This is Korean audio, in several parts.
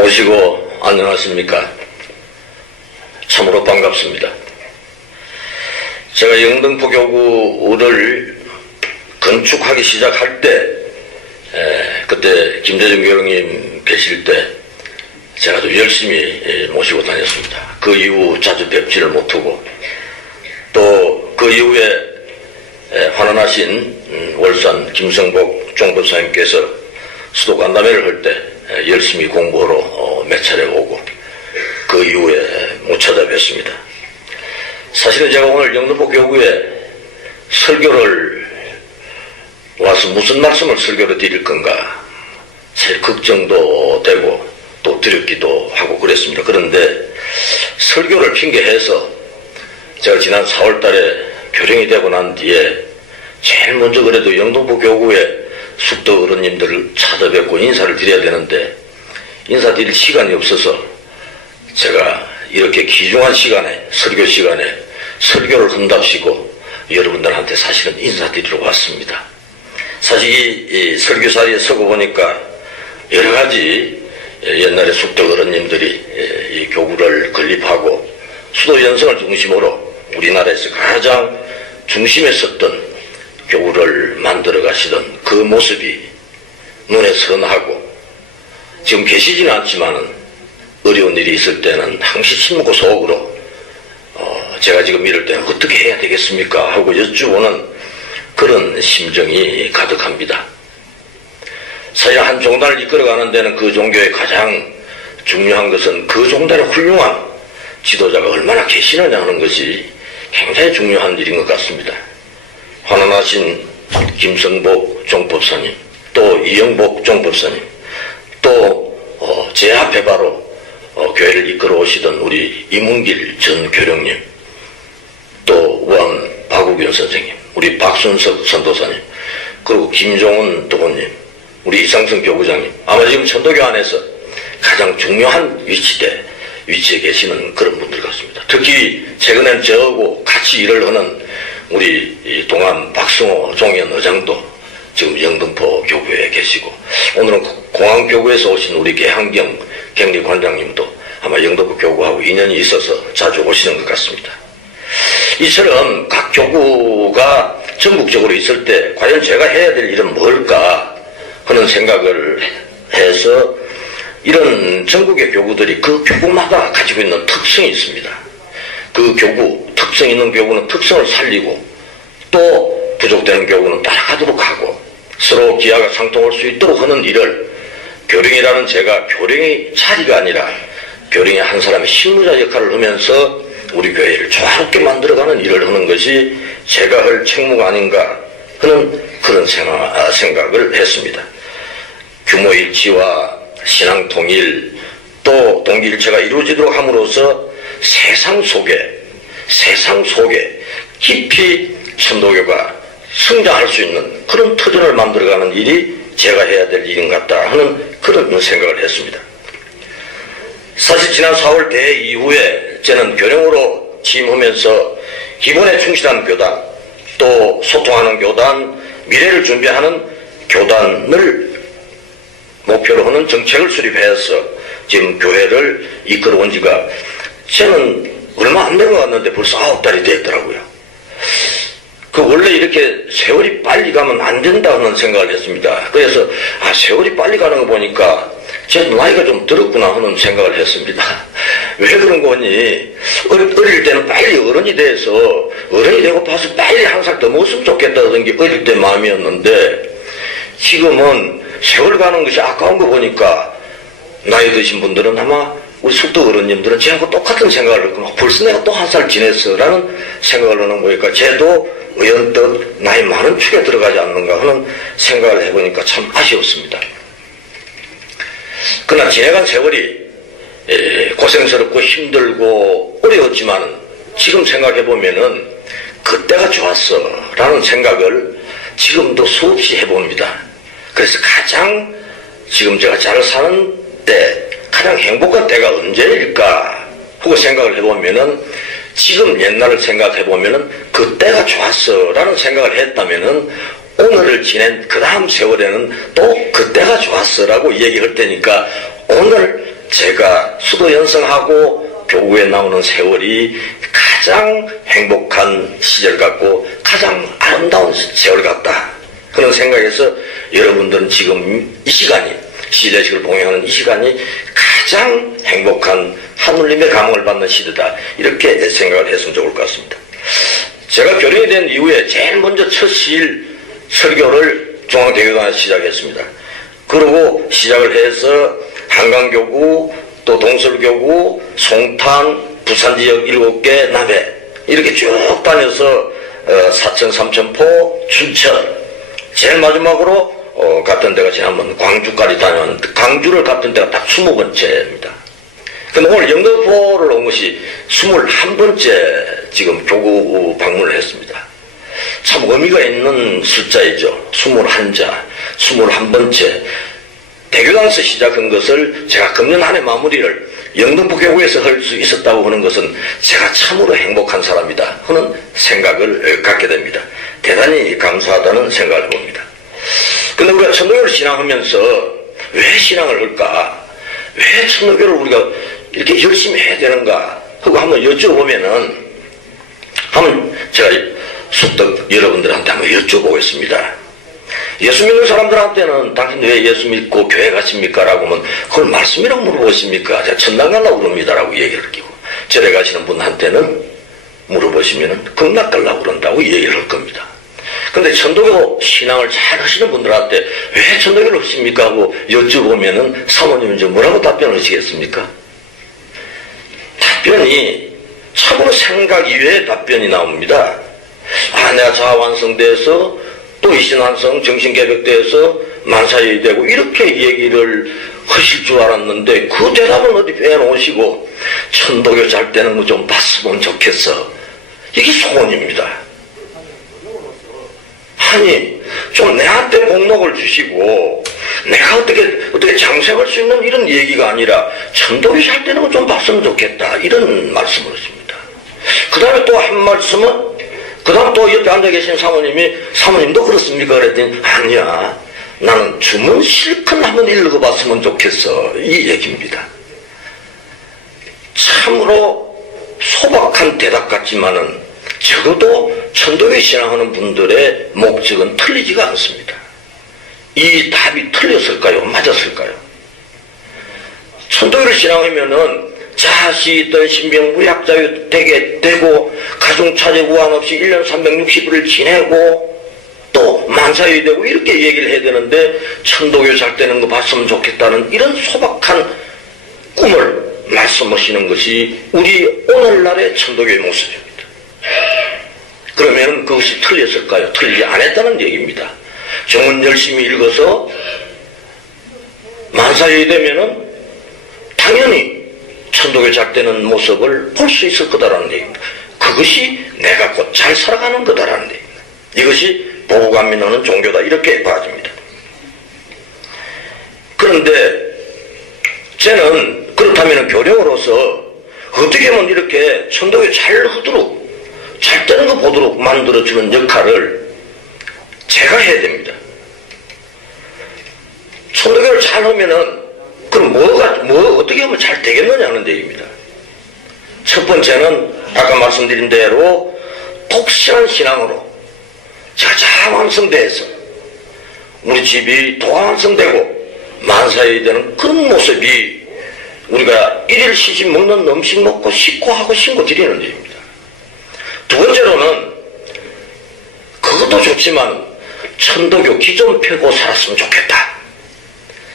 모시고 안녕하십니까. 참으로 반갑습니다. 제가 영등포 교구를 건축하기 시작할 때 그때 김대중 교령님 계실 때 제가 아주 열심히 모시고 다녔습니다. 그 이후 자주 뵙지를 못하고 또 그 이후에 환원하신 월산 김성복 종법사님께서 수도 간담회를 할 때 열심히 공부하러 몇 차례 오고 그 이후에 못 찾아뵙습니다. 사실은 제가 오늘 영등포 교구에 설교를 와서 무슨 말씀을 설교로 드릴 건가 제일 걱정도 되고 또 두렵기도 하고 그랬습니다. 그런데 설교를 핑계해서 제가 지난 4월 달에 교령이 되고 난 뒤에 제일 먼저 그래도 영등포 교구에 숙도 어른님들을 찾아뵙고 인사를 드려야 되는데 인사드릴 시간이 없어서 제가 이렇게 귀중한 시간에 설교 시간에 설교를 한답시고 여러분들한테 사실은 인사드리러 왔습니다. 사실 이 설교 자리에 서고 보니까 여러 가지 옛날에 숙도 어른님들이 이 교구를 건립하고 수도 연성을 중심으로 우리나라에서 가장 중심에 섰던 교구를 만들어 가시던 그 모습이 눈에 선하고 지금 계시지는 않지만은 어려운 일이 있을 때는 항시 침묵고 속으로 제가 지금 이럴 때는 어떻게 해야 되겠습니까 하고 여쭈보는 그런 심정이 가득합니다. 사실 한 종단을 이끌어가는 데는 그 종교의 가장 중요한 것은 그 종단의 훌륭한 지도자가 얼마나 계시느냐 하는 것이 굉장히 중요한 일인 것 같습니다. 환원하신 김성복 종법사님, 또 이영복 종법사님, 또 제 앞에 바로 교회를 이끌어 오시던 우리 이문길 전 교령님, 또 우한 박우균 선생님, 우리 박순석 선도사님, 그리고 김종훈 도보님, 우리 이상성 교구장님, 아마 지금 천도교 안에서 가장 중요한 위치에 계시는 그런 분들 같습니다. 특히 최근엔 저하고 같이 일을 하는 우리 동안 박승호 종현 의장도 지금 영등포 교구에 계시고 오늘은 공항교구에서 오신 우리 개한경 격리관장님도 아마 영등포 교구하고 인연이 있어서 자주 오시는 것 같습니다. 이처럼 각 교구가 전국적으로 있을 때 과연 제가 해야 될 일은 뭘까 하는 생각을 해서 이런 전국의 교구들이 그 교구마다 가지고 있는 특성이 있습니다. 그 교구, 특성 있는 교구는 특성을 살리고 또 부족되는 교구는 따라가도록 하고 서로 기하가 상통할 수 있도록 하는 일을 교령이라는 제가 교령의 자리가 아니라 교령의 한 사람의 실무자 역할을 하면서 우리 교회를 조화롭게 만들어가는 일을 하는 것이 제가 할 책무가 아닌가 하는 그런 생각을 했습니다. 규모 일치와 신앙 통일 또 동기일체가 이루어지도록 함으로써 세상 속에 깊이 천도교가 성장할 수 있는 그런 터전을 만들어가는 일이 제가 해야 될 일인 것 같다 하는 그런 생각을 했습니다. 사실 지난 4월 대회 이후에 저는 교령으로 취임하면서 기본에 충실한 교단 또 소통하는 교단 미래를 준비하는 교단을 목표로 하는 정책을 수립해서 지금 교회를 이끌어온 지가 저는 얼마 안 된 것 같는데 벌써 9달이 됐더라고요. 그 원래 이렇게 세월이 빨리 가면 안 된다는 생각을 했습니다. 그래서 세월이 빨리 가는 거 보니까 제 나이가 좀 들었구나 하는 생각을 했습니다. 왜 그런 거니? 어릴 때는 빨리 어른이 돼서 어른이 되고 봐서 빨리 한 살 더 먹었으면 좋겠다는 게 어릴 때 마음이었는데 지금은 세월 가는 것이 아까운 거 보니까 나이 드신 분들은 아마 우리 숙도 어른님들은 저하고 똑같은 생각을 했구나. 벌써 내가 또 한 살 지냈어 라는 생각을 하는 거니까 쟤도 의연뜻 나이 많은 축에 들어가지 않는가 하는 생각을 해보니까 참 아쉬웠습니다. 그러나 지나간 세월이 고생스럽고 힘들고 어려웠지만 지금 생각해보면은 그때가 좋았어 라는 생각을 지금도 수없이 해봅니다. 그래서 가장 지금 제가 잘 사는 때 가장 행복한 때가 언제일까 하고 생각을 해보면은 지금 옛날을 생각해보면은 그때가 좋았어 라는 생각을 했다면은 오늘을 지낸 그 다음 세월에는 또 그때가 좋았어 라고 얘기할 테니까 오늘 제가 수도 연성하고 교구에 나오는 세월이 가장 행복한 시절 같고 가장 아름다운 세월 같다. 그런 생각에서 여러분들은 지금 이 시간이, 시대식을 봉행하는 이 시간이 가장 행복한 하느님의 감흥을 받는 시대다. 이렇게 생각을 했으면 좋을 것 같습니다. 제가 교령이 된 이후에 제일 먼저 첫 시일 설교를 중앙대교단에서 시작했습니다. 그리고 시작을 해서 한강교구, 또 동설교구, 송탄, 부산지역 7개, 남해 이렇게 쭉 다녀서 사천, 삼천포, 춘천, 제일 마지막으로 갔던 데가 지난번 광주까지 다녀왔는데 광주를 갔던 데가 딱 20번째입니다. 근데 오늘 영등포를 온 것이 21번째 지금 교구 방문을 했습니다. 참 의미가 있는 숫자이죠. 21자, 21번째. 대교단에서 시작한 것을 제가 금년 한 해 마무리를 영등포 교구에서 할 수 있었다고 하는 것은 제가 참으로 행복한 사람이다 하는 생각을 갖게 됩니다. 대단히 감사하다는 생각을 해봅니다. 근데 우리가 천도교를 신앙하면서 왜 신앙을 할까? 왜 천도교를 우리가 이렇게 열심히 해야 되는가? 하고 한번 여쭤보면은, 한번 제가 수덕 여러분들한테 한번 여쭤보겠습니다. 예수 믿는 사람들한테는 당신 왜 예수 믿고 교회 가십니까? 라고 하면 그걸 말씀이라고 물어보십니까? 제가 천당 가려고 그럽니다. 라고 얘기를 하고, 절에 가시는 분한테는 물어보시면은 극락 가려고 그런다고 얘기를 할 겁니다. 근데 천도교 신앙을 잘 하시는 분들한테 왜 천도교를 하십니까? 하고 여쭤보면은 사모님은 이제 뭐라고 답변을 하시겠습니까? 답변이 참으로 생각 이외의 답변이 나옵니다. 아, 내가 자아 완성돼서 또 이신완성, 정신개벽돼서 만사여이 되고 이렇게 얘기를 하실 줄 알았는데 그 대답은 어디 빼놓으시고 천도교 잘 되는 거 좀 봤으면 좋겠어. 이게 소원입니다. 아니, 좀 내한테 복록을 주시고 내가 어떻게 장생할 수 있는 이런 얘기가 아니라 천도교 잘 되는 거 좀 봤으면 좋겠다. 이런 말씀을 하십니다. 그 다음에 또 한 말씀은, 그 다음 또 옆에 앉아 계신 사모님이, 사모님도 그렇습니까? 그랬더니, 아니야. 나는 주문 실컷 한번 읽어봤으면 좋겠어. 이 얘기입니다. 참으로 소박한 대답 같지만은 적어도 천도교 신앙하는 분들의 목적은 틀리지가 않습니다. 이 답이 틀렸을까요? 맞았을까요? 천도교를 신앙하면은 자식이 있던 신병무약자가 되게 되고 가중차제 우한 없이 1년 360일을 지내고 또 만사여이 되고 이렇게 얘기를 해야 되는데 천도교 잘 되는 거 봤으면 좋겠다는 이런 소박한 꿈을 말씀하시는 것이 우리 오늘날의 천도교의 모습입니다. 그러면 그것이 틀렸을까요? 틀리지 않았다는 얘기입니다. 정원 열심히 읽어서 만사여이 되면은 당연히 천도교 잘 되는 모습을 볼 수 있을 거다라는 얘기입니다. 그것이 내가 곧 잘 살아가는 거다라는 얘기입니다. 이것이 보고감 민하는 종교다. 이렇게 봐집니다. 그런데 저는 그렇다면 교령으로서 어떻게 하면 이렇게 천도교 잘 하도록 잘 되는 거 보도록 만들어주는 역할을 제가 해야 됩니다. 천도교를 잘 하면은 그럼 어떻게 하면 잘 되겠느냐는 얘기입니다. 첫 번째는 아까 말씀드린 대로 독실한 신앙으로 제가 잘 완성돼서 우리 집이 도완성되고 만사여이 되는 그런 모습이 우리가 일일 시집 먹는 음식 먹고 식구하고 신고 드리는 일입니다. 두 번째로는 그것도 좋지만 천도교 기존 펴고 살았으면 좋겠다.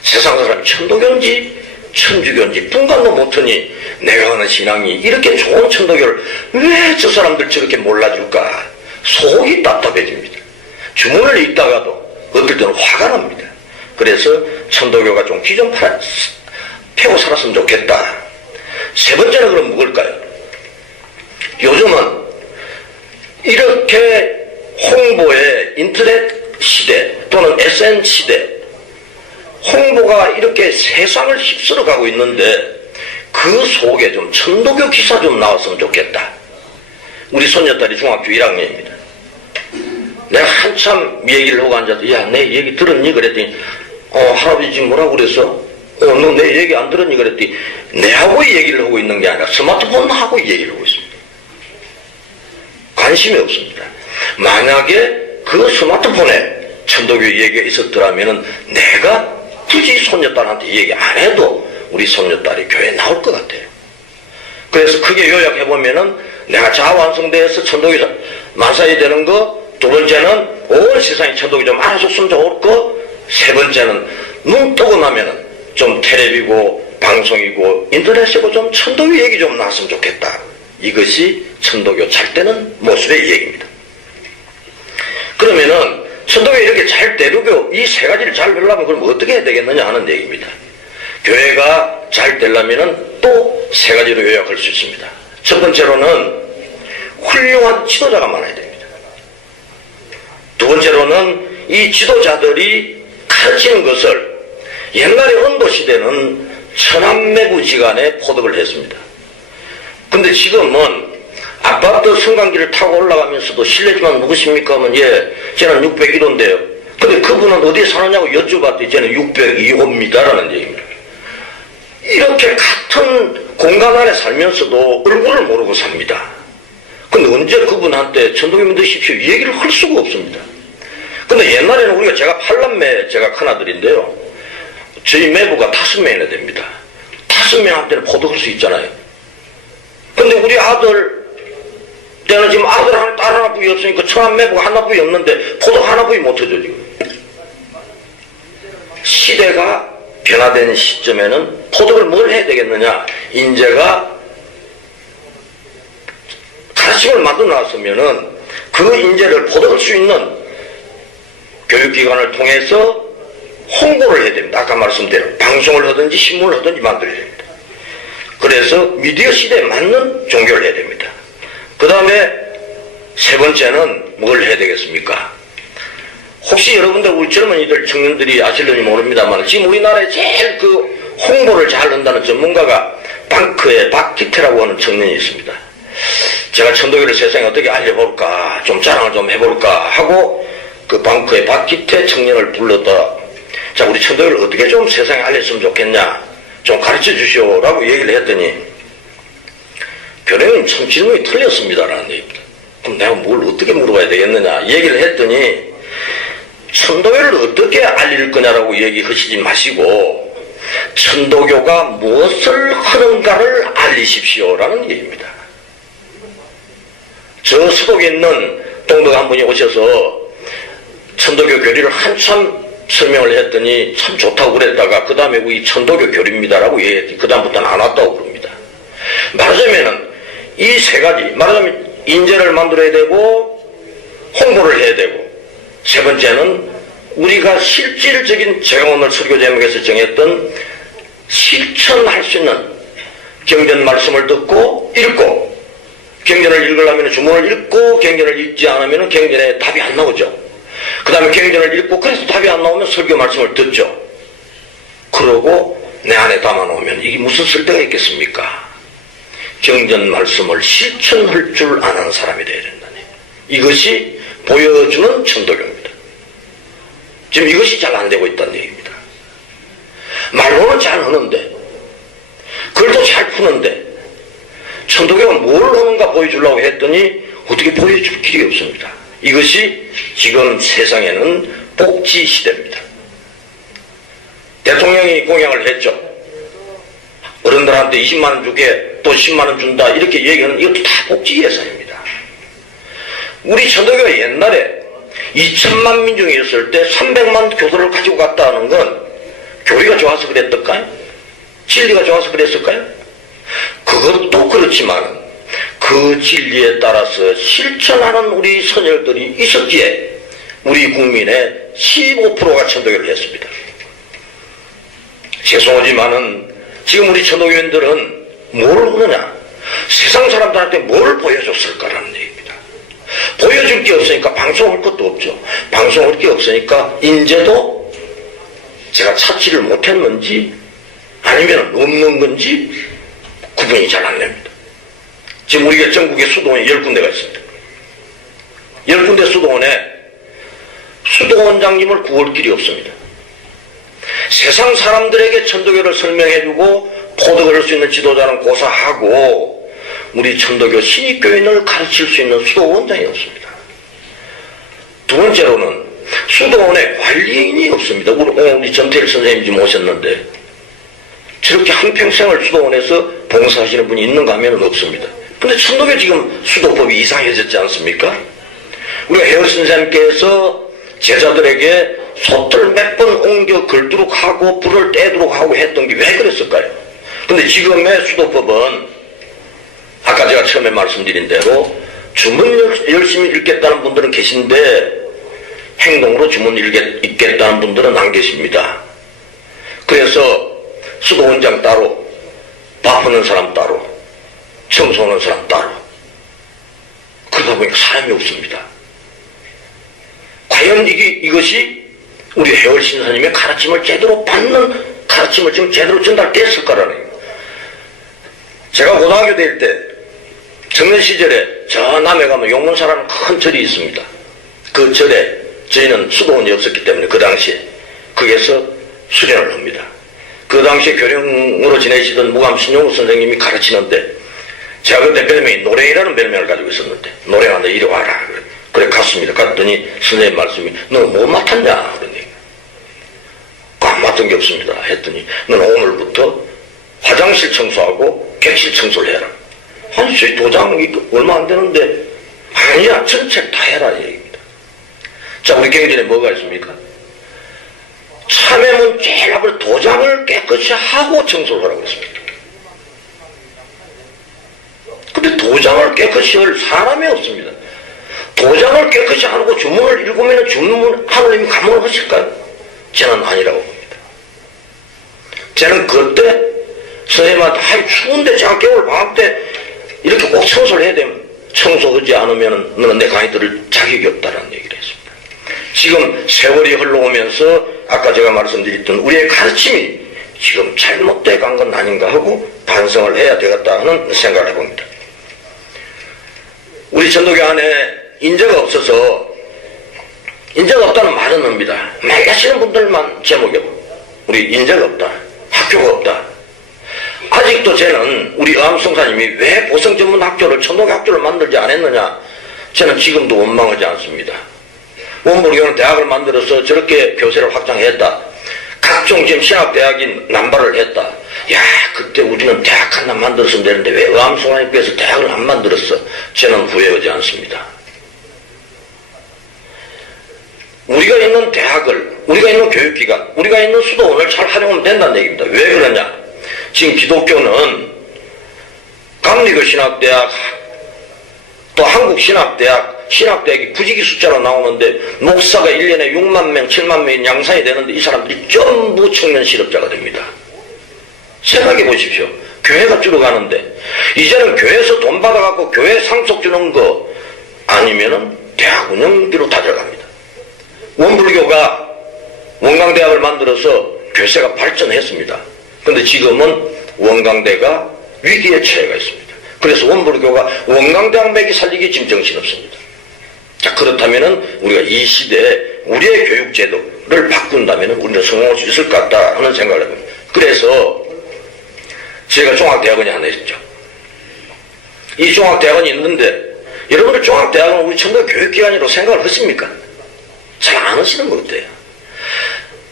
세상 사람이 천도교인지 천주교인지 분간도 못하니 내가 하는 신앙이 이렇게 좋은 천도교를 왜 저 사람들 저렇게 몰라줄까? 속이 답답해집니다. 주문을 읽다가도 어떨 때는 화가 납니다. 그래서 천도교가 좀 기존 펴고 살았으면 좋겠다. 세 번째는 그럼 뭐일까요? 요즘은 이렇게 홍보의 인터넷 시대 또는 SN 시대 홍보가 이렇게 세상을 휩쓸어 가고 있는데 그 속에 좀 천도교 기사 좀 나왔으면 좋겠다. 우리 손녀딸이 중학교 1학년입니다. 내가 한참 얘기를 하고 앉아서 야, 내 얘기 들었니? 그랬더니 할아버지 지금 뭐라고 그랬어? 너 내 얘기 안 들었니? 그랬더니 내하고 얘기를 하고 있는 게 아니라 스마트폰하고 얘기를 하고 있습니다. 관심이 없습니다. 만약에 그 스마트폰에 천도교 얘기가 있었더라면 내가 굳이 손녀딸한테 얘기 안 해도 우리 손녀딸이 교회에 나올 것 같아요. 그래서 크게 요약해보면은 내가 자완성대에서 천도교 만사이 되는 거, 두 번째는 온 세상에 천도교 좀 알아줬으면 좋을 거, 세 번째는 눈 뜨고 나면은 좀 텔레비고 방송이고 인터넷이고 좀 천도교 얘기 좀 나왔으면 좋겠다. 이것이 천도교 잘 되는 모습의 얘기입니다. 그러면은 천도교 이렇게 잘 되려고 이 세 가지를 잘 되려면 그럼 어떻게 해야 되겠느냐 하는 얘기입니다. 교회가 잘 되려면은 또 세 가지로 요약할 수 있습니다. 첫 번째로는 훌륭한 지도자가 많아야 됩니다. 두 번째로는 이 지도자들이 가르치는 것을 옛날에 언도 시대는 천안매부지간에 포덕을 했습니다. 근데 지금은 아파트 승강기를 타고 올라가면서도 실례지만 누구십니까 하면 예, 저는 601호인데요. 근데 그분은 어디에 사느냐고 여쭤봤더니 저는 602호입니다라는 얘기입니다. 이렇게 같은 공간 안에 살면서도 얼굴을 모르고 삽니다. 근데 언제 그분한테 천도교 믿으십시오 이 얘기를 할 수가 없습니다. 근데 옛날에는 우리가 제가 8남매 제가 큰아들인데요. 저희 매부가 5명이나 됩니다. 5명한테는 포덕할 수 있잖아요. 근데 우리 아들 때는 지금 아들 하나 딸 하나뿐이 없으니까 천안매부가 하나뿐이 없는데 포덕 하나뿐이 못해줘 지금. 시대가 변화된 시점에는 포덕을 뭘 해야 되겠느냐. 인재가 가르침을 만들어 놨으면은 그 인재를 포덕할 수 있는 교육기관을 통해서 홍보를 해야 됩니다. 아까 말씀대로 방송을 하든지 신문을 하든지 만들어야 됩니다. 그래서 미디어 시대에 맞는 종교를 해야 됩니다. 그 다음에 세 번째는 뭘 해야 되겠습니까? 혹시 여러분들 우리 젊은이들 청년들이 아실는지 모릅니다만 지금 우리나라에 제일 그 홍보를 잘 한다는 전문가가 방크의 박기태라고 하는 청년이 있습니다. 제가 천도교를 세상에 어떻게 알려볼까 좀 자랑을 좀 해볼까 하고 그 방크의 박기태 청년을 불렀다. 자, 우리 천도교를 어떻게 좀 세상에 알렸으면 좋겠냐 좀 가르쳐 주시오라고 얘기를 했더니 교령님 참 질문이 틀렸습니다라는 얘기입니다. 그럼 내가 뭘 어떻게 물어봐야 되겠느냐 얘기를 했더니 천도교를 어떻게 알릴 거냐라고 얘기하시지 마시고 천도교가 무엇을 하는가를 알리십시오라는 얘기입니다. 저 수도에 있는 동덕 한 분이 오셔서 천도교 교리를 한참 설명을 했더니 참 좋다고 그랬다가 그 다음에 우리 천도교 교리입니다라고 얘기했더니 그 다음부터는 안 왔다고 그럽니다. 말하자면은 이 세 가지 말하자면 인재를 만들어야 되고 홍보를 해야 되고 세 번째는 우리가 실질적인 제가 오늘 설교 제목에서 정했던 실천할 수 있는 경전 말씀을 듣고 읽고 경전을 읽으려면 주문을 읽고 경전을 읽지 않으면 경전에 답이 안 나오죠. 그 다음에 경전을 읽고 그래서 답이 안 나오면 설교 말씀을 듣죠. 그러고 내 안에 담아놓으면 이게 무슨 쓸데가 있겠습니까? 경전 말씀을 실천할 줄 아는 사람이 되어야 된다니. 이것이 보여주는 천도교입니다. 지금 이것이 잘 안 되고 있다는 얘기입니다. 말로는 잘 하는데 글도 잘 푸는데 천도교가 뭘 하는가 보여주려고 했더니 어떻게 보여줄 길이 없습니다. 이것이 지금 세상에는 복지 시대입니다. 대통령이 공약을 했죠. 어른들한테 20만원 주게 또 10만원 준다 이렇게 얘기하는 이것도 다 복지 예산입니다. 우리 천도교가 옛날에 2천만 민중이 있을 때 300만 교도를 가지고 갔다는 건 교리가 좋아서 그랬을까요? 진리가 좋아서 그랬을까요? 그것도 그렇지만 그 진리에 따라서 실천하는 우리 선열들이 있었기에 우리 국민의 15%가 천도교를 했습니다. 죄송하지만은 지금 우리 천도교인들은 뭘 하느냐? 세상 사람들한테 뭘 보여줬을까라는 얘기입니다. 보여줄 게 없으니까 방송할 것도 없죠. 방송할 게 없으니까 인재도 제가 찾지를 못했는지 아니면 없는 건지 구분이 잘 안 됩니다. 지금 우리가 전국에 수도원이 10군데가 있습니다. 10군데 수도원에 수도원장님을 구할 길이 없습니다. 세상 사람들에게 천도교를 설명해주고 포덕을 할 수 있는 지도자는 고사하고 우리 천도교 신입교인을 가르칠 수 있는 수도원장이 없습니다. 두 번째로는 수도원에 관리인이 없습니다. 우리 전태일 선생님이 모셨는데 저렇게 한평생을 수도원에서 봉사하시는 분이 있는가 하면 없습니다. 근데 천도교 지금 수도법이 이상해졌지 않습니까? 우리가 해월 선생님께서 제자들에게 솥을 몇 번 옮겨 걸도록 하고 불을 떼도록 하고 했던 게 왜 그랬을까요? 근데 지금의 수도법은 아까 제가 처음에 말씀드린 대로 주문 열심히 읽겠다는 분들은 계신데 행동으로 주문 읽겠다는 분들은 안 계십니다. 그래서 수도원장 따로, 밥하는 사람 따로, 청소하는 사람 따로. 그러다 보니까 사람이 없습니다. 과연 이것이 우리 해월 신사님의 가르침을 제대로 받는 가르침을 지금 제대로 전달됐을까라는 거예요. 제가 고등학교 다닐 때 청년 시절에 저 남해 가면 용문사라는 큰 절이 있습니다. 그 절에 저희는 수도원이 없었기 때문에 그 당시에 거기에서 수련을 합니다. 그 당시에 교령으로 지내시던 무감 신용우 선생님이 가르치는데 제가 그때 별명이 노랭이라는 별명을 가지고 있었는데 노랭아 너 이리 와라. 그래 갔습니다. 갔더니 선생님 말씀이 너 뭐 맡았냐? 그런 얘기. 안 맡은 게 없습니다. 했더니 너는 오늘부터 화장실 청소하고 객실 청소를 해라. 아니 저희 도장이 얼마 안 되는데 아니야 전체 다 해라 이 얘기입니다. 자 우리 경전에 뭐가 있습니까? 참회문 제일 앞을 도장을 깨끗이 하고 청소를 하라고 했습니다. 근데 도장을 깨끗이 할 사람이 없습니다. 도장을 깨끗이 하고 주문을 읽으면 주문 하느님이 감옥을 하실까요? 저는 아니라고 봅니다. 저는 그때 선생님한테 아이 추운데 제가 겨울 방학 때 이렇게 꼭 청소를 해야 되면 청소하지 않으면 너는 내 강의 들을 자격이 없다라는 얘기를 했습니다. 지금 세월이 흘러오면서 아까 제가 말씀드렸던 우리의 가르침이 지금 잘못돼 간 건 아닌가 하고 반성을 해야 되겠다 하는 생각을 해봅니다. 우리 전도교 안에 인재가 없어서 인재가 없다는 말은 없습니다. 말하시는 분들만 제목에 우리 인재가 없다. 학교가 없다. 아직도 저는 우리 의암성사님이 왜 보성전문학교를 천도교 학교를 만들지 않았느냐 저는 지금도 원망하지 않습니다. 원불교는 대학을 만들어서 저렇게 교세를 확장했다. 각종 지금 신학대학이 남발을 했다. 야 그때 우리는 대학 하나 만들었으면 되는데 왜 의암성사님께서 대학을 안 만들었어? 저는 후회하지 않습니다. 우리가 있는 대학을, 우리가 있는 교육기관, 우리가 있는 수도원을 잘 활용하면 된다는 얘기입니다. 왜 그러냐? 지금 기독교는 감리교 신학대학, 또 한국신학대학, 신학대학이 부지기 숫자로 나오는데 목사가 1년에 6만 명, 7만 명이 양산이 되는데 이 사람들이 전부 청년 실업자가 됩니다. 생각해 보십시오. 교회가 줄어가는데 이제는 교회에서 돈 받아갖고 교회 상속 주는 거 아니면은 대학 운영비로 다 들어갑니다. 원불교가 원광대학을 만들어서 교세가 발전했습니다. 그런데 지금은 원광대가 위기에 처해가 있습니다. 그래서 원불교가 원광대학 맥이 살리기 지금 정신없습니다. 자 그렇다면은 우리가 이 시대에 우리의 교육제도를 바꾼다면은 우리는 성공할 수 있을 것 같다 하는 생각을 해봅니다. 그래서 제가 종합대학원이 하나 있죠. 이 종합대학원이 있는데 여러분들 종합대학원은 우리 천도교 교육기관이라고 생각을 하십니까? 잘 안 하시는 것 같아요.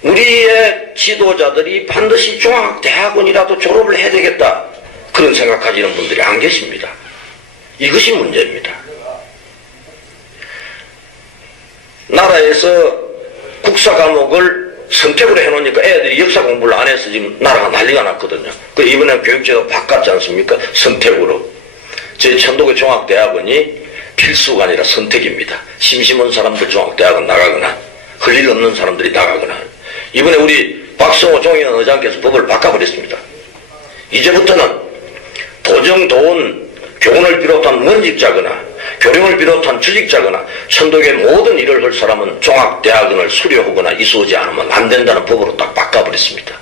우리의 지도자들이 반드시 종합대학원이라도 졸업을 해야 되겠다 그런 생각하시는 분들이 안 계십니다. 이것이 문제입니다. 나라에서 국사 과목을 선택으로 해놓으니까 애들이 역사 공부를 안 해서 지금 나라가 난리가 났거든요. 그 이번에 교육제도 바꿨지 않습니까? 선택으로. 저희 천도교 종합대학원이 필수가 아니라 선택입니다. 심심한 사람들 종합대학원 나가거나 할 일 없는 사람들이 나가거나. 이번에 우리 박성호 종의원 의장께서 법을 바꿔버렸습니다. 이제부터는 도정도원 교원을 비롯한 원직자거나 교령을 비롯한 주직자거나 천도교의 모든 일을 할 사람은 종합대학원을 수료하거나 이수하지 않으면 안 된다는 법으로 딱 바꿔버렸습니다.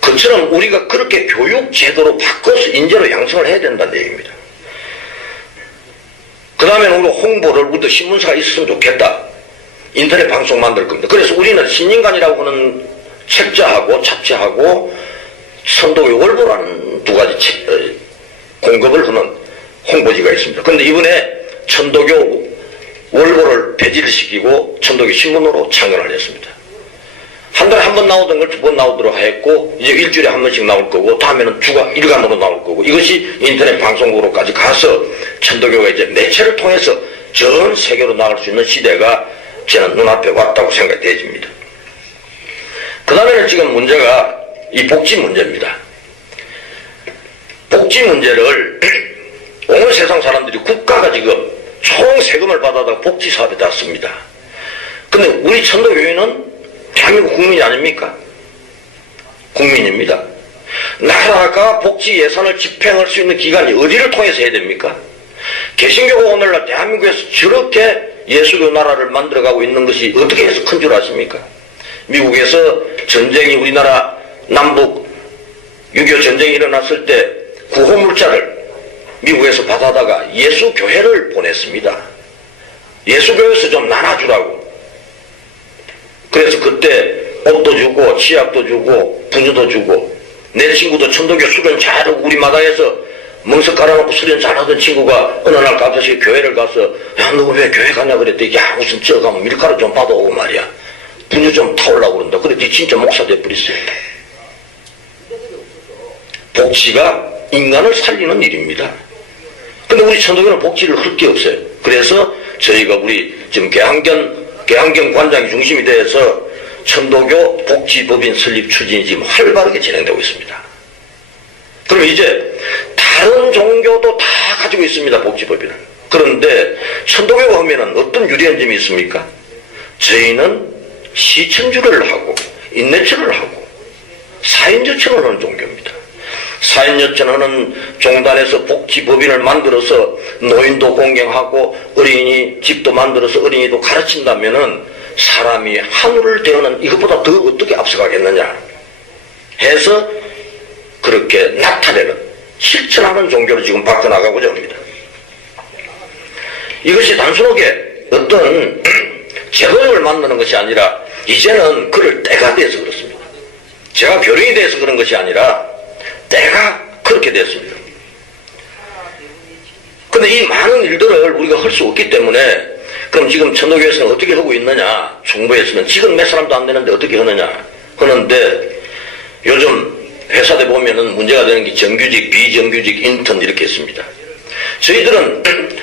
그처럼 우리가 그렇게 교육제도로 바꿔서 인재로 양성을 해야 된다는 얘기입니다. 그 다음에 우리 홍보를 우리도 신문사가 있었으면 좋겠다. 인터넷 방송 만들 겁니다. 그래서 우리는 신인간이라고 하는 책자하고 잡지하고 선도교 월보라는 두 가지 공급을 하는 홍보지가 있습니다. 그런데 이번에 천도교 월보를 폐지를 시키고 천도교 신문으로 창간을 했습니다. 한 달에 한 번 나오던 걸 두 번 나오도록 했고, 이제 일주일에 한 번씩 나올 거고, 다음에는 주가 일간으로 나올 거고, 이것이 인터넷 방송국으로까지 가서 천도교가 이제 매체를 통해서 전 세계로 나갈 수 있는 시대가 저는 눈앞에 왔다고 생각이 되어집니다. 그 다음에는 지금 문제가 이 복지 문제입니다. 복지 문제를 온 세상 사람들이 국가가 지금 총 세금을 받아다가 복지 사업에 다 씁니다. 근데 우리 천도교회는 대한민국 국민이 아닙니까? 국민입니다. 나라가 복지 예산을 집행할 수 있는 기관이 어디를 통해서 해야 됩니까? 개신교가 오늘날 대한민국에서 저렇게 예수교 나라를 만들어가고 있는 것이 어떻게 해서 큰 줄 아십니까? 미국에서 전쟁이 우리나라 남북 6.25 전쟁이 일어났을 때 구호물자를 미국에서 받아다가 예수교회를 보냈습니다. 예수교회에서 좀 나눠주라고. 그래서 그때 옷도 주고 치약도 주고 분유도 주고, 내 친구도 천도교 수련 잘하고 우리 마당에서 멍석 깔아놓고 수련 잘하던 친구가 어느 날 갑자기 교회를 가서 야 너 왜 교회 가냐 그랬더니 야 무슨 저 가면 밀가루 좀 받아오고 말이야 분유 좀 타오려고 그런다. 그랬더니 진짜 목사 돼버렸어요. 복지가 인간을 살리는 일입니다. 근데 우리 천도교는 복지를 할 게 없어요. 그래서 저희가 우리 지금 계한경 관장이 중심이 돼서 천도교 복지법인 설립 추진이 지금 활발하게 진행되고 있습니다. 그럼 이제 다른 종교도 다 가지고 있습니다. 복지법인을. 그런데 천도교가 하면은 어떤 유리한 점이 있습니까? 저희는 시청주를 하고 인내처를 하고 사인저천을 하는 종교입니다. 사인여천하는 종단에서 복지법인을 만들어서 노인도 공경하고 어린이 집도 만들어서 어린이도 가르친다면은 사람이 하늘을 대하는 이것보다 더 어떻게 앞서가겠느냐 해서 그렇게 나타내는 실천하는 종교로 지금 바꿔나가고자 합니다. 이것이 단순하게 어떤 재건을 만드는 것이 아니라 이제는 그럴 때가 돼서 그렇습니다. 제가 교령이 돼서 그런 것이 아니라 때가 그렇게 됐습니다. 근데 이 많은 일들을 우리가 할 수 없기 때문에 그럼 지금 천도교에서는 어떻게 하고 있느냐, 정부에서는 지금 몇 사람도 안 되는데 어떻게 하느냐 하는데, 요즘 회사대 보면은 문제가 되는 게 정규직, 비정규직, 인턴 이렇게 있습니다. 저희들은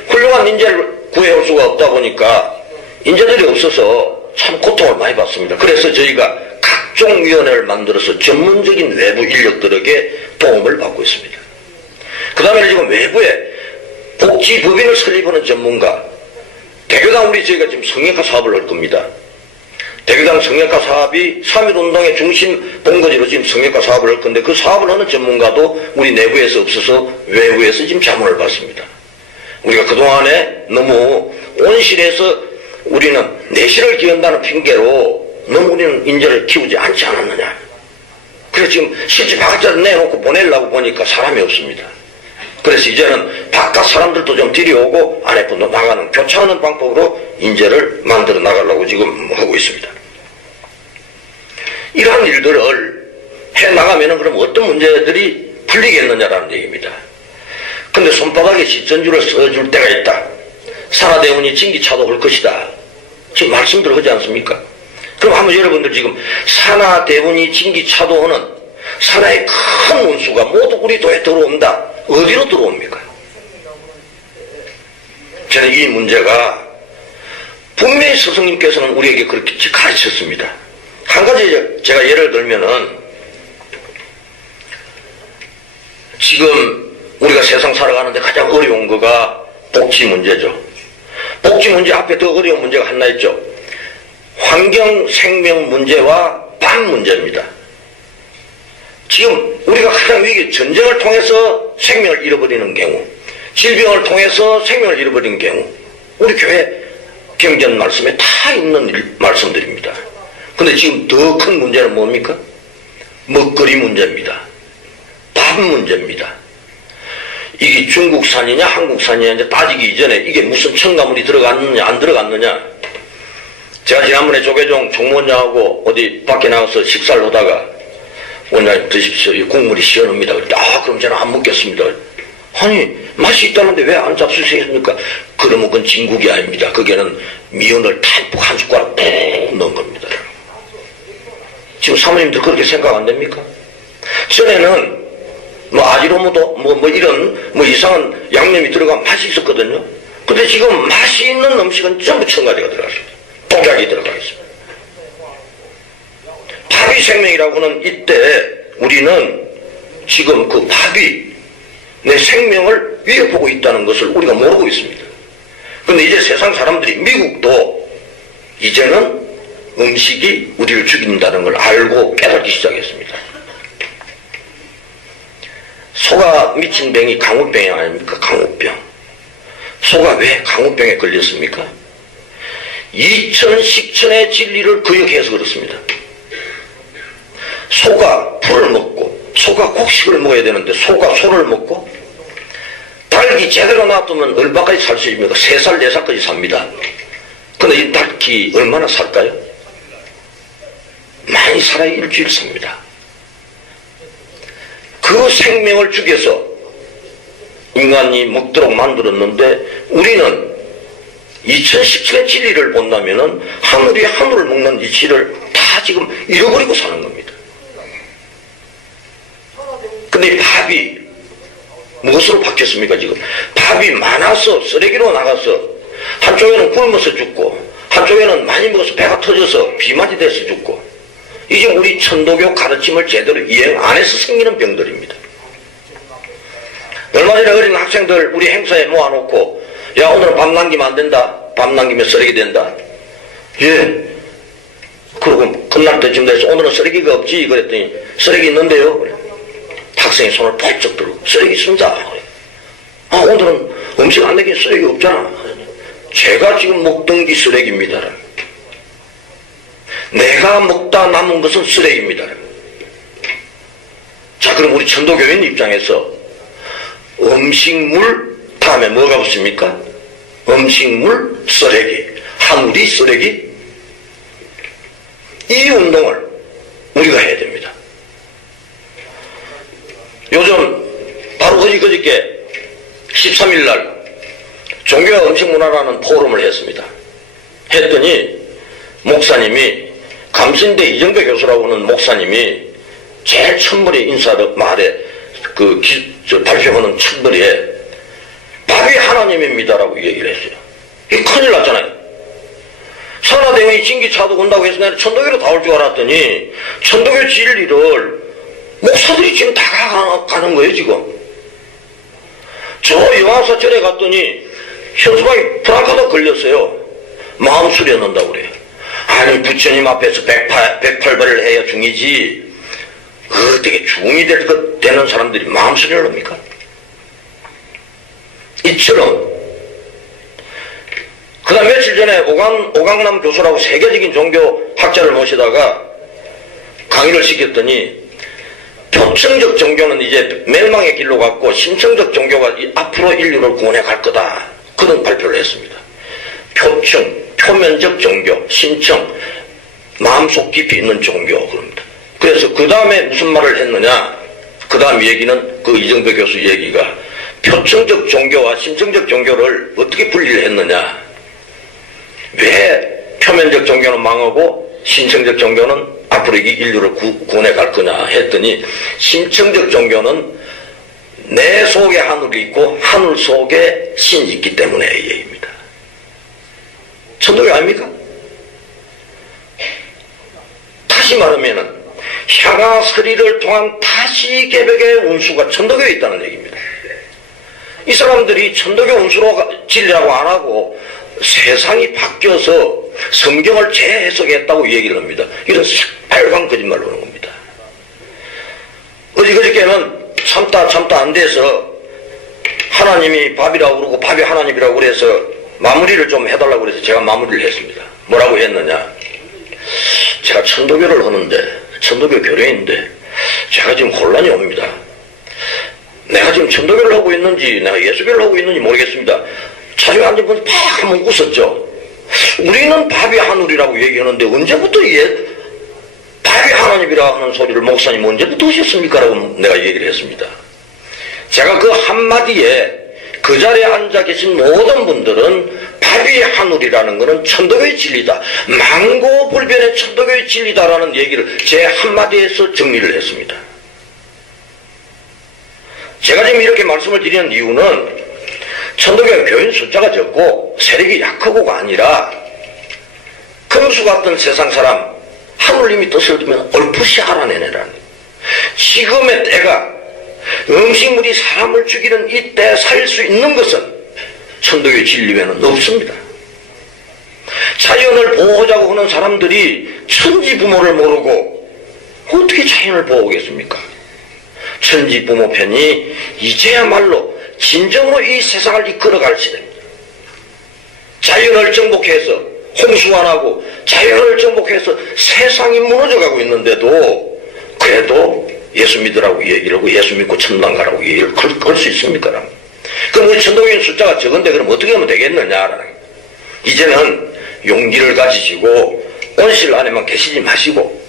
훌륭한 인재를 구해올 수가 없다 보니까 인재들이 없어서 참 고통을 많이 받습니다. 그래서 저희가 각종 위원회를 만들어서 전문적인 외부 인력들에게 도움을 받고 있습니다. 그 다음에 지금 외부에 복지법인을 설립하는 전문가, 대교당 우리 저희가 지금 성역화 사업을 할 겁니다. 대교당 성역화 사업이 3.1운동의 중심 본거지로 지금 성역화 사업을 할 건데, 그 사업을 하는 전문가도 우리 내부에서 없어서 외부에서 지금 자문을 받습니다. 우리가 그동안에 너무 온실에서 우리는 내실을 기한다는 핑계로 너무 우리는 인재를 키우지 않지 않았느냐. 그래서 지금 실제 바깥자를 내놓고 보내려고 보니까 사람이 없습니다. 그래서 이제는 바깥 사람들도 좀 들여오고 안에 분도 나가는 교차하는 방법으로 인재를 만들어 나가려고 지금 하고 있습니다. 이러한 일들을 해나가면 그럼 어떤 문제들이 풀리겠느냐라는 얘기입니다. 근데 손바닥에 시전주를 써줄 때가 있다. 산하대운이 진기차도 할 것이다. 지금 말씀들 하지 않습니까? 그럼 한번 여러분들 지금 산하대운이 진기차도 하는 산하의 큰 운수가 모두 우리 도에 들어온다. 어디로 들어옵니까? 저는 이 문제가 분명히 스승님께서는 우리에게 그렇게 가르쳤습니다. 한 가지 제가 예를 들면은, 지금 우리가 세상 살아가는데 가장 어려운 거가 복지 문제죠. 복지 문제 앞에 더 어려운 문제가 하나 있죠. 환경 생명 문제와 방 문제입니다. 지금 우리가 가장 위기, 전쟁을 통해서 생명을 잃어버리는 경우, 질병을 통해서 생명을 잃어버리는 경우, 우리 교회 경전 말씀에 다 있는 말씀들입니다. 근데 지금 더 큰 문제는 뭡니까? 먹거리 문제입니다. 밥 문제입니다. 이게 중국산이냐 한국산이냐 이제 따지기 이전에 이게 무슨 첨가물이 들어갔느냐 안 들어갔느냐, 제가 지난번에 조계종 총무원장하고 어디 밖에 나가서 식사를 하다가 원장님 드십시오. 이 국물이 시원합니다. 그럼 저는 안 먹겠습니다. 아니 맛이 있다는데 왜 안 잡수시겠습니까? 그러면 그건 진국이 아닙니다. 거기에는 미연을 탁 한 숟가락 푹 넣은 겁니다. 지금 사모님들 그렇게 생각 안 됩니까? 전에는 아지로모도 이런 이상한 양념이 들어가면 맛이 있었거든요. 근데 지금 맛이 있는 음식은 전부 첨가제가 들어갔습니다. 독약이 들어가 있습니다. 밥이 생명이라고는 이때 우리는 지금 그 밥이 내 생명을 위협하고 있다는 것을 우리가 모르고 있습니다. 그런데 이제 세상 사람들이 미국도 이제는 음식이 우리를 죽인다는 걸 알고 깨닫기 시작했습니다. 소가 미친 병이 강우병이 아닙니까? 강우병. 소가 왜 강우병에 걸렸습니까? 2010천의 진리를 거역해서 그렇습니다. 소가 풀을 먹고 소가 곡식을 먹어야 되는데 소가 소를 먹고 닭이 제대로 놔두면 얼마까지 살 수 있습니까? 3살, 4살까지 삽니다. 근데 이 닭이 얼마나 살까요? 많이 살아야 일주일 삽니다. 그 생명을 죽여서 인간이 먹도록 만들었는데 우리는 2017의 진리를 본다면은 하늘이 하늘을 먹는 이치를 다 지금 잃어버리고 사는 겁니다. 근데 밥이 무엇으로 바뀌었습니까 지금? 밥이 많아서 쓰레기로 나가서 한쪽에는 굶어서 죽고 한쪽에는 많이 먹어서 배가 터져서 비만이 돼서 죽고 이제 우리 천도교 가르침을 제대로 이행 안 해서 생기는 병들입니다. 얼마 전에 어린 학생들 우리 행사에 모아놓고 야 오늘은 밥 남기면 안 된다. 밥 남기면 쓰레기 된다. 예. 그러고 끝날 때쯤 돼서 오늘은 쓰레기가 없지 그랬더니 쓰레기 있는데요. 학생이 손을 펄쩍 들고 쓰레기 있습니다. 아 오늘은 음식 안 내긴 쓰레기 없잖아. 제가 지금 먹던 게 쓰레기입니다. 내가 먹다 남은 것은 쓰레기입니다. 자 그럼 우리 천도교인 입장에서 음식물 다음에 뭐가 붙습니까? 음식물 쓰레기 하늘이 쓰레기 이 운동을 우리가 해야 됩니다. 요즘 바로 그저께 13일날 종교와 음식문화라는 포럼을 했습니다. 했더니 목사님이 감신대 이정배 교수라고 하는 목사님이 제일 첫머리 인사를 말에 발표하는 첫머리에 밥이 하나님입니다라고 얘기를 했어요. 이게 큰일 났잖아요. 산하대원이 진기차도 온다고 해서 내가 천도교로 다 올 줄 알았더니 천도교 진리를 목사들이 지금 다 가는 거예요 지금. 저 여왕사절에 갔더니 현수막이 브라카도 걸렸어요. 마음 수련한다고 그래요. 아니 부처님 앞에서 108발을 해야 중이지 어떻게 중이 되는 사람들이 마음 수련을 합니까? 이처럼 그 다음 며칠 전에 오강남 교수라고 세계적인 종교학자를 모시다가 강의를 시켰더니 표층적 종교는 이제 멸망의 길로 갔고 심층적 종교가 앞으로 인류를 구원해 갈 거다. 그런 발표를 했습니다. 표층, 표면적 종교, 심층, 마음속 깊이 있는 종교 그럽니다. 그래서 그 다음에 무슨 말을 했느냐? 그 다음 얘기는 그 이정배 교수 얘기가 표층적 종교와 심층적 종교를 어떻게 분리를 했느냐? 왜 표면적 종교는 망하고 심층적 종교는 앞으로 이 인류를 구원해 갈 거냐 했더니 심층적 종교는 내 속에 하늘이 있고 하늘 속에 신이 있기 때문에 이 얘기입니다. 천도교 아닙니까? 다시 말하면은 향하 서리를 통한 다시 개벽의 운수가 천도교에 있다는 얘기입니다. 이 사람들이 천도교 운수로 진리라고 안 하고 세상이 바뀌어서 성경을 재해석했다고 얘기를 합니다. 이런 새빨간 거짓말로 하는 겁니다. 그저께는 참다 안 돼서 하나님이 밥이라고 그러고 밥이 하나님이라고 그래서 마무리를 좀 해달라고 그래서 제가 마무리를 했습니다. 뭐라고 했느냐? 제가 천도교를 하는데 천도교 교례인데 제가 지금 혼란이 옵니다. 내가 지금 천도교를 하고 있는지 내가 예수교를 하고 있는지 모르겠습니다. 자리에 앉아보면 팍 한번 웃었죠. 우리는 밥이 하늘이라고 얘기하는데 언제부터 이게 밥이 하나님이라 하는 소리를 목사님 언제부터 하셨습니까? 라고 내가 얘기를 했습니다. 제가 그 한마디에 그 자리에 앉아 계신 모든 분들은 밥이 하늘이라는 것은 천도교의 진리다, 망고불변의 천도교의 진리다라는 얘기를 제 한마디에서 정리를 했습니다. 제가 지금 이렇게 말씀을 드리는 이유는 천도교의 교인 숫자가 적고 세력이 약하고가 아니라 금수 같은 세상 사람 하늘님이 뜻을 두면 얼핏이 알아내내라는, 지금의 때가 음식물이 사람을 죽이는 이 때에 살 수 있는 것은 천도교의 진리에는 없습니다. 자연을 보호하자고 하는 사람들이 천지부모를 모르고 어떻게 자연을 보호하겠습니까? 천지부모 편이 이제야말로 진정으로 이 세상을 이끌어갈 시대입니다. 자연을 정복해서 홍수환하고 자연을 정복해서 세상이 무너져가고 있는데도 그래도 예수 믿으라고 얘기를 하고 예수 믿고 천당 가라고 얘기를 걸 수 있습니까? 그럼 우리 천도교인 숫자가 적은데 그럼 어떻게 하면 되겠느냐라는, 이제는 용기를 가지시고 온실 안에만 계시지 마시고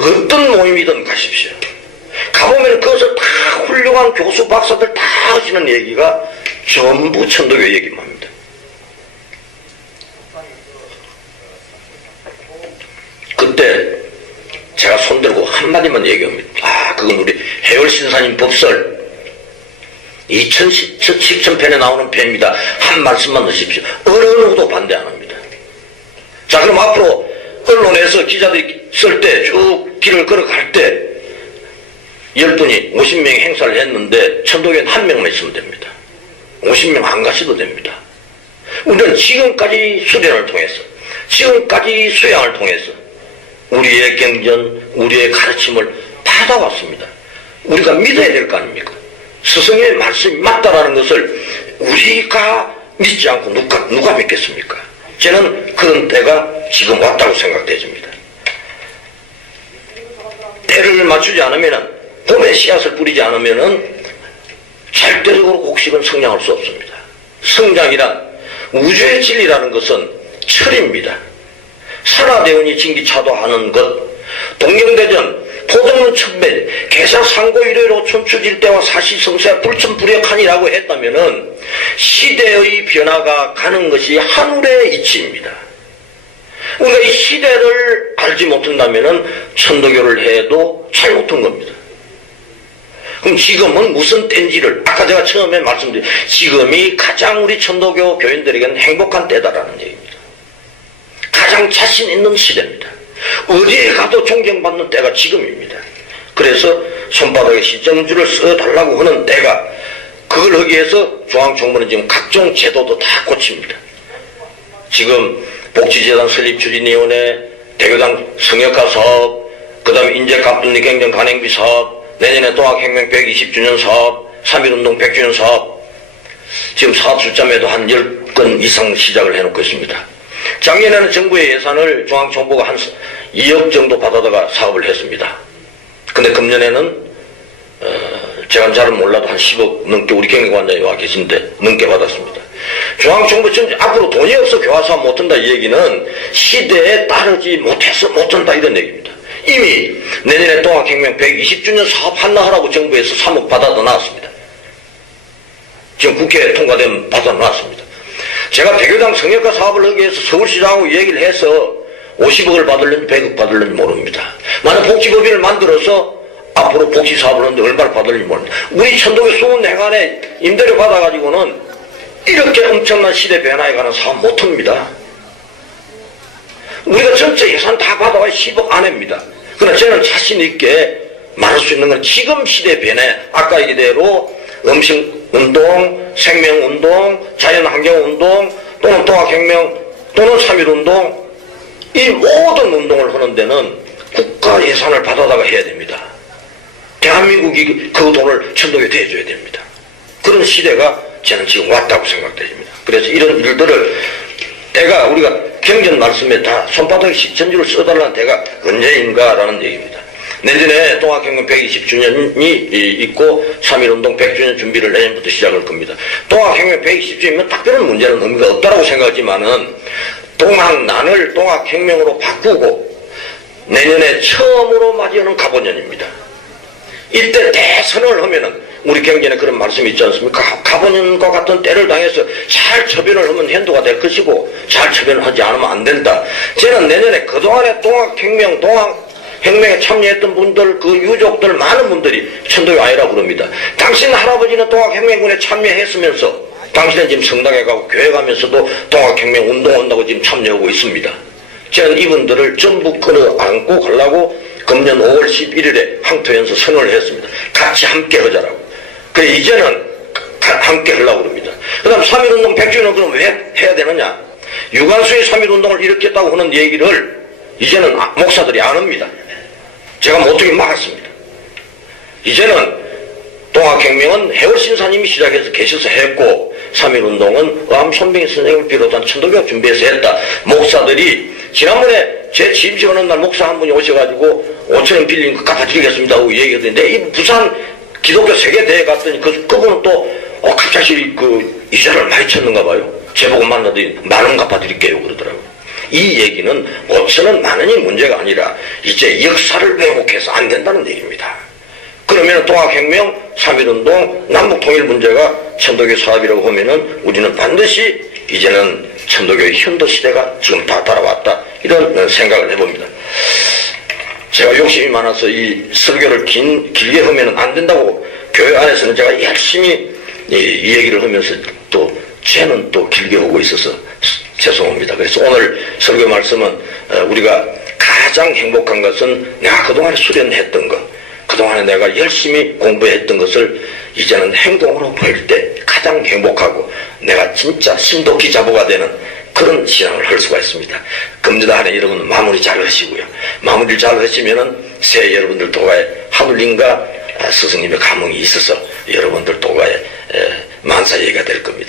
어떤 모임이든 가십시오. 가보면 그것을 다 훌륭한 교수 박사들 다 하시는 얘기가 전부 천도교 얘기만 합니다. 그때 제가 손들고 한마디만 얘기합니다. 그건 우리 해월신사님 법설 2010편에 나오는 편입니다. 한 말씀만 넣으십시오. 어느 누구도 반대 안 합니다. 자, 그럼 앞으로 언론에서 기자들이 쓸 때 쭉 길을 걸어갈 때 10분이 50명이 행사를 했는데 천도교인 한 명만 있으면 됩니다. 50명 안 가셔도 됩니다. 우리는 지금까지 수련을 통해서, 지금까지 수양을 통해서 우리의 경전, 우리의 가르침을 받아왔습니다. 우리가 믿어야 될 거 아닙니까? 스승의 말씀이 맞다라는 것을 우리가 믿지 않고 누가 믿겠습니까? 저는 그런 때가 지금 왔다고 생각되집니다. 때를 맞추지 않으면, 봄에 씨앗을 뿌리지 않으면 절대적으로 곡식은 성장할 수 없습니다. 성장이란, 우주의 진리라는 것은 철입니다. 산하대운이 진기차도하는 것, 동경대전, 포동은 천배, 개사상고 일회로 춘추질 때와 사시성세 불천불역하니라고 했다면은 시대의 변화가 가는 것이 하늘의 이치입니다. 우리가 이 시대를 알지 못한다면은 천도교를 해도 잘못한 겁니다. 그럼 지금은 무슨 때인지를, 아까 제가 처음에 말씀드린 지금이 가장 우리 천도교 교인들에게는 행복한 때다라는 얘기입니다. 가장 자신 있는 시대입니다. 어디에 가도 존경받는 때가 지금입니다. 그래서 손바닥에 시정주를 써달라고 하는 때가, 그걸 하기 위해서 중앙정부는 지금 각종 제도도 다 고칩니다. 지금 복지재단 설립추진위원회, 대교당 성역가 사업, 그 다음에 인재갑분리 경정 간행비 사업, 내년에 동학혁명 120주년 사업, 3.1운동 100주년 사업, 지금 사업 숫자매도 한 10건 이상 시작을 해놓고 있습니다. 작년에는 정부의 예산을 중앙정부가 한 2억 정도 받아다가 사업을 했습니다. 근데 금년에는 제가 잘은 몰라도 한 10억 넘게 우리 경영관장이 와 계신데 넘게 받았습니다. 중앙정부 전체 앞으로 돈이 없어 교화사업 못한다 이 얘기는 시대에 따르지 못해서 못한다 이런 얘기입니다. 이미 내년에 동학혁명 120주년 사업 하나 하라고 정부에서 3억 받아다 놨습니다. 지금 국회에 통과되면 받아 놨습니다. 제가 대교당 성역가 사업을 하기 위해서 서울시장하고 얘기를 해서 50억을 받을는지 100억 받을는지 모릅니다. 만약 복지법인을 만들어서 앞으로 복지사업을 하는데 얼마를 받을는지 모릅니다. 우리 천도교 20내간에 임대료 받아가지고는 이렇게 엄청난 시대 변화에 관한 사업 못합니다. 우리가 전체 예산 다 받아와야 10억 안입니다. 그러나 저는 자신 있게 말할 수 있는 건 지금 시대 변화에 아까 얘기대로 음식운동, 생명운동, 자연환경운동, 또는 동학혁명, 또는 3.1운동, 이 모든 운동을 하는 데는 국가 예산을 받아다가 해야 됩니다. 대한민국이 그 돈을 천도교에 대줘야 됩니다. 그런 시대가 저는 지금 왔다고 생각됩니다. 그래서 이런 일들을 때가 우리가 경전 말씀에 다 손바닥에 시천주를 써달라는 때가 언제인가라는 얘기입니다. 내년에 동학혁명 120주년이 있고 3.1운동 100주년 준비를 내년부터 시작할 겁니다. 동학혁명 120주년이면 특별한 문제는 의미가 없다고 생각하지만은 동학난을 동학혁명으로 바꾸고 내년에 처음으로 맞이하는 갑오년입니다. 이때 대선을 하면은 우리 경전에 그런 말씀이 있지 않습니까? 갑오년과 같은 때를 당해서 잘 처변을 하면 현도가 될 것이고 잘 처변을 하지 않으면 안 된다. 저는 내년에 그동안에 동학혁명, 동학혁명에 참여했던 분들, 그 유족들, 많은 분들이 천도교 아니라고 그럽니다. 당신 할아버지는 동학혁명군에 참여했으면서 당신은 지금 성당에 가고 교회 가면서도 동학혁명 운동한다고 지금 참여하고 있습니다. 저는 이분들을 전부 끌어안고 가려고 금년 5월 11일에 황토연서 선언을 했습니다. 같이 함께 하자라고. 그래 이제는 함께 하려고 그럽니다. 그 다음 3.1운동 100주년 그럼 왜 해야 되느냐. 유관수의 3.1운동을 일으켰다고 하는 얘기를 이제는 목사들이 안 합니다. 제가 어떻게 막았습니다. 이제는 동학혁명은 해월신사님이 시작해서 계셔서 했고 3.1운동은 의암손병희 선생님을 비롯한 천도교가 준비해서 했다. 목사들이 지난번에 제 취임식하는 날 목사 한 분이 오셔가지고 5천원 빌린 거 갚아드리겠습니다 하고 얘기했는데 이 부산 기독교 세계대회 갔더니 그분은 또 갑자기 그 이자를 많이 쳤는가 봐요. 제보고 만나더니 10,000원 갚아드릴게요 그러더라고요. 이 얘기는 5천원 10,000원이 문제가 아니라 이제 역사를 왜곡해서 안 된다는 얘기입니다. 그러면 동학혁명, 3.1운동, 남북통일 문제가 천도교 사업이라고 하면은 우리는 반드시 이제는 천도교의 현도시대가 지금 다 따라왔다. 이런 생각을 해봅니다. 제가 욕심이 많아서 이 설교를 길게 하면 안 된다고 교회 안에서는 제가 열심히 이 얘기를 하면서 또 쟤는 또 길게 하고 있어서 죄송합니다. 그래서 오늘 설교 말씀은 우리가 가장 행복한 것은 내가 그동안에 수련했던 것, 그동안에 내가 열심히 공부했던 것을 이제는 행동으로 보일 때 가장 행복하고 내가 진짜 신도기 자보가 되는 그런 신앙을 할 수가 있습니다. 금주다 하는 여러분 마무리 잘 하시고요. 마무리를 잘 하시면은 새 여러분들 도가에 하늘님과 스승님의 감흥이 있어서 여러분들 도가에 만사예가 될 겁니다.